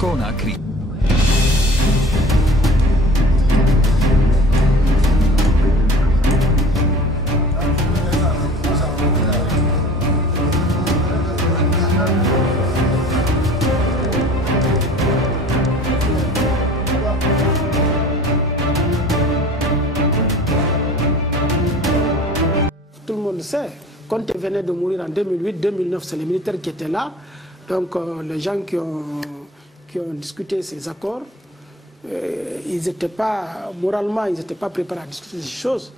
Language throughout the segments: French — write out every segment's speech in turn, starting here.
coronacrisis. Tout le monde sait, Conté venait de mourir en 2008-2009, c'est les militaires qui étaient là. Donc les gens qui ont discuté ces accords, ils n'étaient pas, moralement, ils n'étaient pas préparés à discuter ces choses.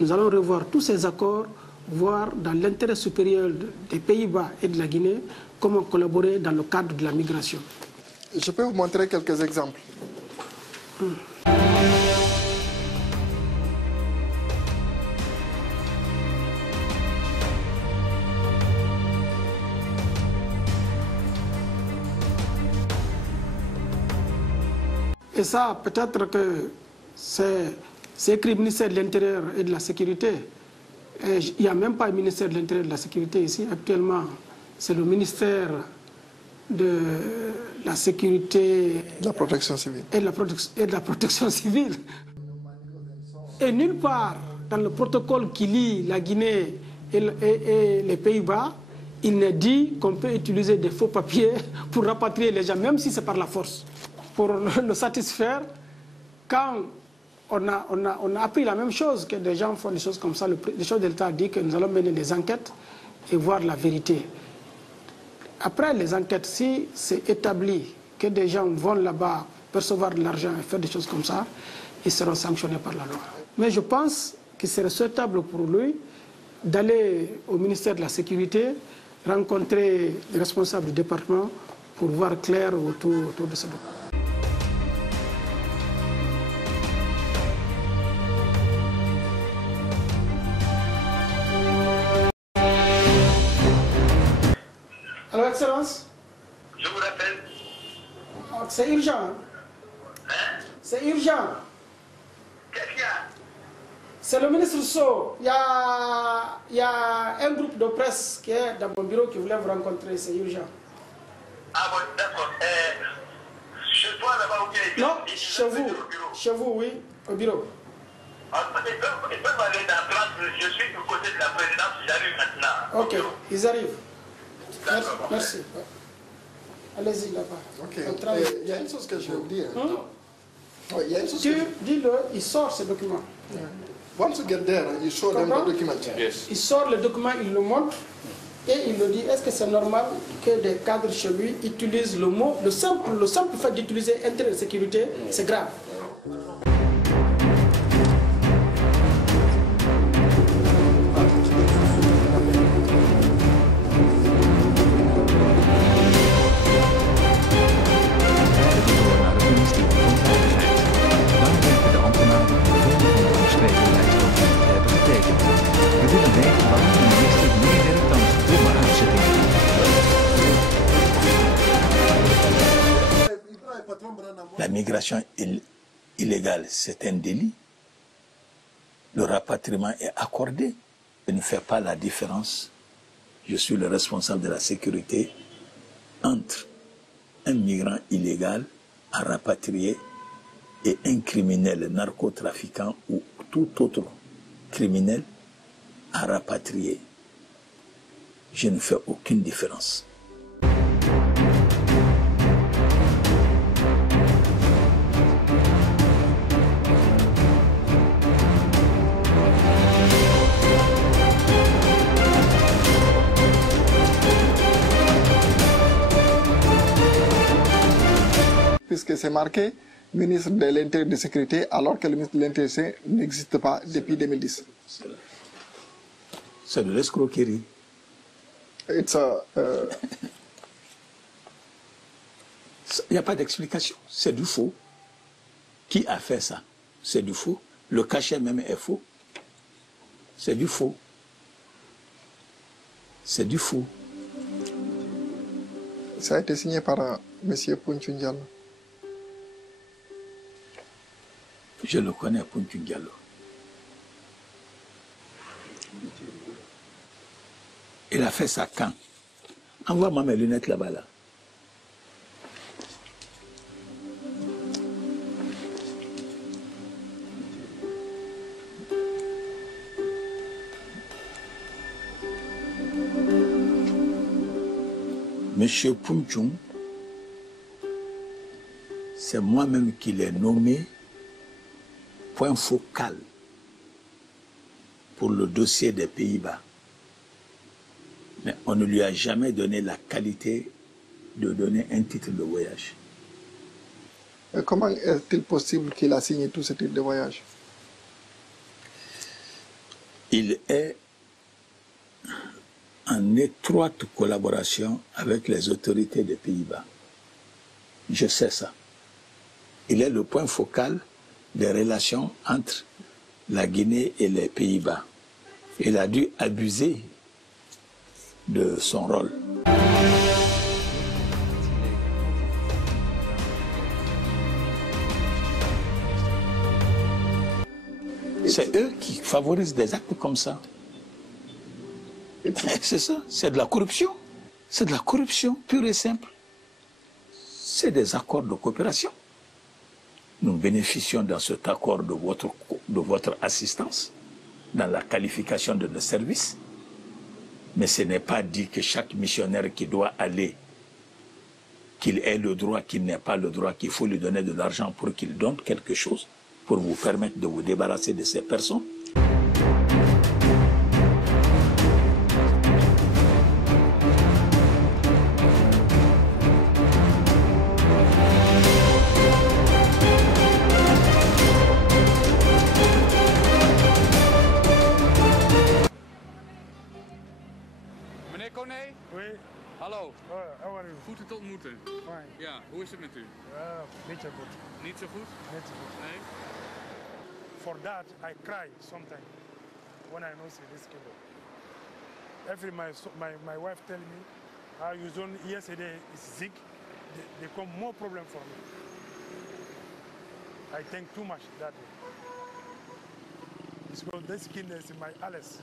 Nous allons revoir tous ces accords, voir dans l'intérêt supérieur des Pays-Bas et de la Guinée, comment collaborer dans le cadre de la migration. Je peux vous montrer quelques exemples. Et ça, peut-être que c'est écrit ministère de l'Intérieur et de la Sécurité. Et il n'y a même pas un ministère de l'Intérieur et de la Sécurité ici. Actuellement, c'est le ministère de la Sécurité... De la protection civile. Et de la protection civile. Et nulle part, dans le protocole qui lie la Guinée et les Pays-Bas, il n'est dit qu'on peut utiliser des faux papiers pour rapatrier les gens, même si c'est par la force. Pour le satisfaire, quand on a appris la même chose, que des gens font des choses comme ça, le chef de l'État dit que nous allons mener des enquêtes et voir la vérité. Après les enquêtes, si c'est établi que des gens vont là-bas percevoir de l'argent et faire des choses comme ça, ils seront sanctionnés par la loi. Mais je pense qu'il serait souhaitable pour lui d'aller au ministère de la Sécurité, rencontrer les responsables du département pour voir clair autour de ce document. Alors, Excellence? Je vous rappelle. C'est urgent. Hein? C'est urgent. Qu'est-ce qu'il y a? C'est le ministre Sow. Il y a un groupe de presse qui est dans mon bureau qui voulait vous rencontrer. C'est urgent. Ah bon, d'accord. Chez toi là-bas ou bien? Non, chez vous. Chez vous, oui, au bureau. Ils peuvent aller dans 30 minutes. Je suis du côté de la présidence. J'arrive maintenant. Ok, ils arrivent. D'accord. Merci. Allez-y là-bas. Ok. Il y a une chose que je vais vous dire. Oui, il y a une chose Dis-le, il sort ce document. Once you get there, you show them the document. Yes. Il sort le document, il le montre et il le dit. Est-ce que c'est normal que des cadres chez lui utilisent le mot, le simple fait d'utiliser intérêt de sécurité, c'est grave. La migration illégale, c'est un délit. Le rapatriement est accordé. Je ne fais pas la différence. Je suis le responsable de la sécurité entre un migrant illégal à rapatrier et un criminel narcotrafiquant ou tout autre criminel à rapatrier. Je ne fais aucune différence. Puisque c'est marqué ministre de l'Intérieur et de la Sécurité, alors que le ministre de l'Intérieur n'existe pas depuis 2010. C'est de l'escroquerie. Il n'y a pas d'explication. C'est du faux. Qui a fait ça? C'est du faux. Le cachet même est faux. C'est du faux. C'est du faux. Ça a été signé par M. Pounchou Diallo. Je le connais, Pounchou Diallo. Il a fait ça quand? Envoie-moi mes lunettes là-bas. Là. M. Pounchoum, c'est moi-même qui l'ai nommé point focal pour le dossier des Pays-Bas. Mais on ne lui a jamais donné la qualité de donner un titre de voyage. Et comment est-il possible qu'il a signé tout ce titre de voyage? Il est en étroite collaboration avec les autorités des Pays-Bas. Je sais ça. Il est le point focal des relations entre la Guinée et les Pays-Bas. Il a dû abuser de son rôle. C'est eux qui favorisent des actes comme ça. C'est ça, c'est de la corruption. C'est de la corruption pure et simple. C'est des accords de coopération. Nous bénéficions dans cet accord de votre assistance, dans la qualification de nos services. Mais ce n'est pas dit que chaque missionnaire qui doit aller, qu'il ait le droit, qu'il n'ait pas le droit, qu'il faut lui donner de l'argent pour qu'il donne quelque chose, pour vous permettre de vous débarrasser de ces personnes. Meneer Koné? Oui. Hallo. How are you? Goed u te ontmoeten. Fine. Ja, hoe is het met u? Beetje good. Niet zo goed? Niet so good. Nee? For that, I cry sometimes when I know see this kingdom. Every my wife tell me, you don't yesterday is sick. They come more problem for me. I think too much that way. Because this kingdom is my Alice.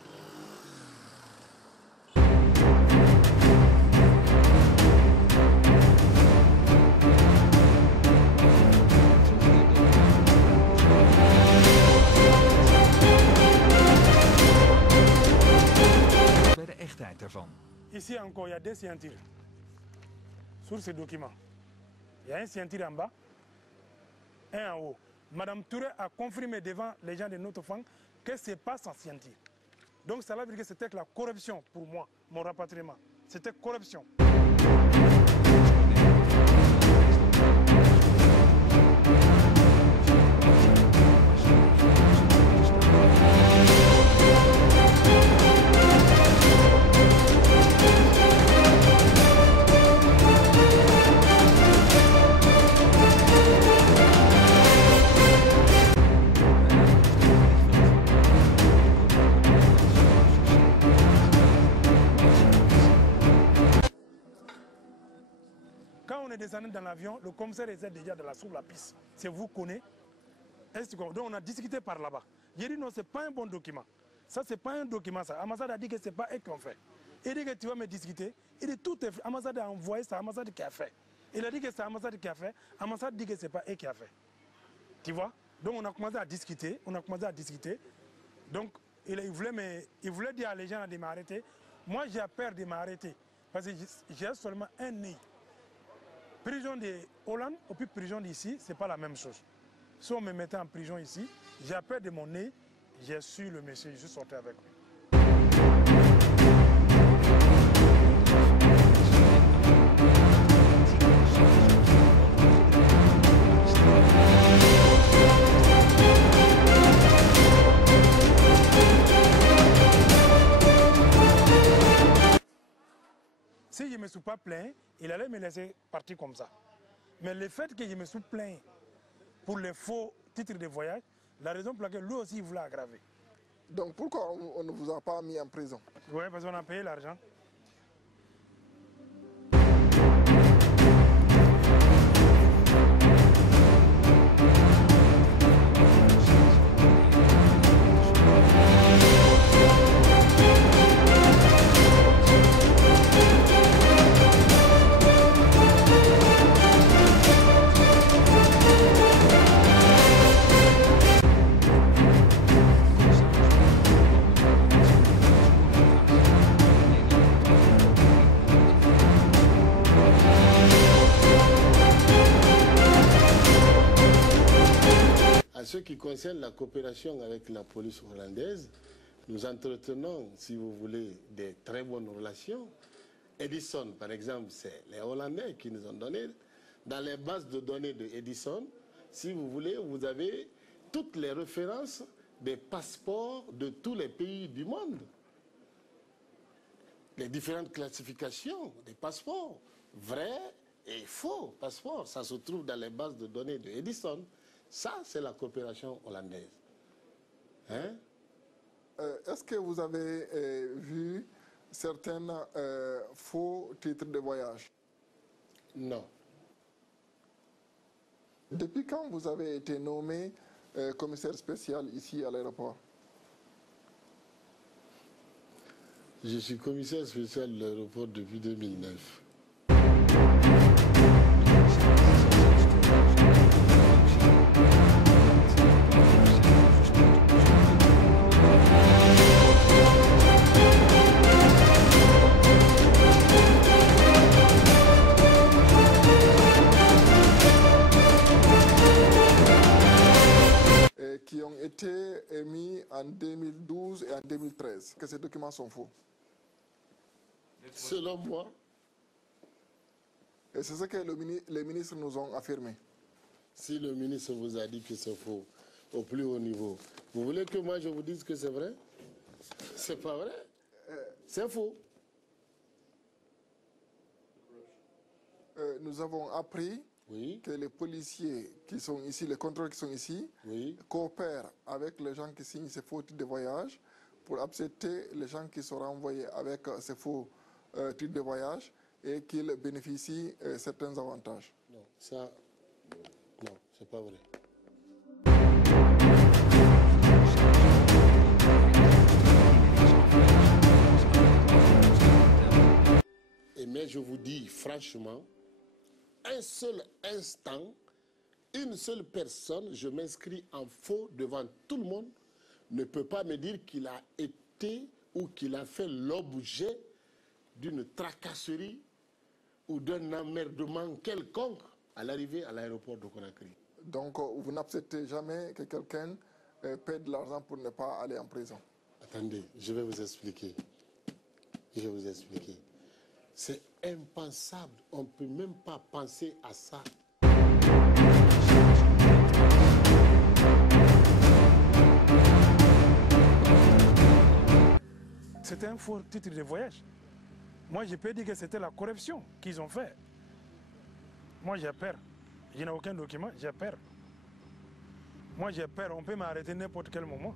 Ici encore, il y a des scientifiques sur ces documents. Il y a un scientifique en bas, un en haut. Madame Touré a confirmé devant les gens de notre fang que ce n'est pas sans scientifique. Donc ça veut dire que c'était la corruption pour moi, mon rapatriement. C'était corruption. Quand on est descendu dans l'avion, le commissaire était déjà sur la piste. C'est vous connaissez. Donc on a discuté par là-bas. J'ai dit non, ce n'est pas un bon document. Ça, ce n'est pas un document. Ça. Ambassade a dit que ce n'est pas eux qui ont fait. Il dit que tu vas me discuter. Il dit tout est fait. Ambassade a envoyé, c'est l'ambassade qui a fait. Il a dit que c'est l'ambassade qui a fait. Ambassade dit que ce n'est pas eux qui a fait. Tu vois? Donc on a commencé à discuter. Donc il voulait dire à les gens de m'arrêter. Moi, j'ai peur de m'arrêter. Parce que j'ai seulement un nez. Prison de Hollande et puis prison d'ici, ce n'est pas la même chose. Si on me mettait en prison ici, j'ai peur de mon nez, j'ai su le monsieur, je suis sorti avec lui. Si je ne me suis pas plaint, il allait me laisser partir comme ça. Mais le fait que je me suis plaint pour les faux titres de voyage, la raison pour laquelle lui aussi il voulait aggraver. Donc pourquoi on ne vous a pas mis en prison? Oui, parce qu'on a payé l'argent. ce qui concerne la coopération avec la police hollandaise, nous entretenons, si vous voulez, des très bonnes relations. Edison, par exemple, c'est les Hollandais qui nous ont donné. Dans les bases de données de Edison, si vous voulez, vous avez toutes les références des passeports de tous les pays du monde. Les différentes classifications des passeports, vrais et faux passeports, ça se trouve dans les bases de données de Edison. Ça, c'est la coopération hollandaise. Hein? Est-ce que vous avez vu certains faux titres de voyage? Non. Depuis quand vous avez été nommé commissaire spécial ici à l'aéroport? Je suis commissaire spécial de l'aéroport depuis 2009. Qui ont été émis en 2012 et en 2013, que ces documents sont faux. Selon moi. Et c'est ce que les ministres nous ont affirmé. Si le ministre vous a dit que c'est faux, au plus haut niveau, vous voulez que moi je vous dise que c'est vrai? C'est pas vrai. C'est faux. Nous avons appris que les policiers qui sont ici, les contrôleurs qui sont ici, coopèrent avec les gens qui signent ces faux titres de voyage pour accepter les gens qui seront envoyés avec ces faux titres de voyage et qu'ils bénéficient certains avantages. Non, ça, non, c'est pas vrai. Et mais je vous dis franchement, un seul instant, une seule personne, je m'inscris en faux devant tout le monde, ne peut pas me dire qu'il a été ou qu'il a fait l'objet d'une tracasserie ou d'un emmerdement quelconque à l'arrivée à l'aéroport de Conakry. Donc vous n'acceptez jamais que quelqu'un paie de l'argent pour ne pas aller en prison? Attendez, je vais vous expliquer. Je vais vous expliquer. C'est impensable. On ne peut même pas penser à ça. C'était un faux titre de voyage. Moi, je peux dire que c'était la corruption qu'ils ont fait. Moi, j'ai peur. Je n'ai aucun document, j'ai peur. Moi, j'ai peur. On peut m'arrêter n'importe quel moment.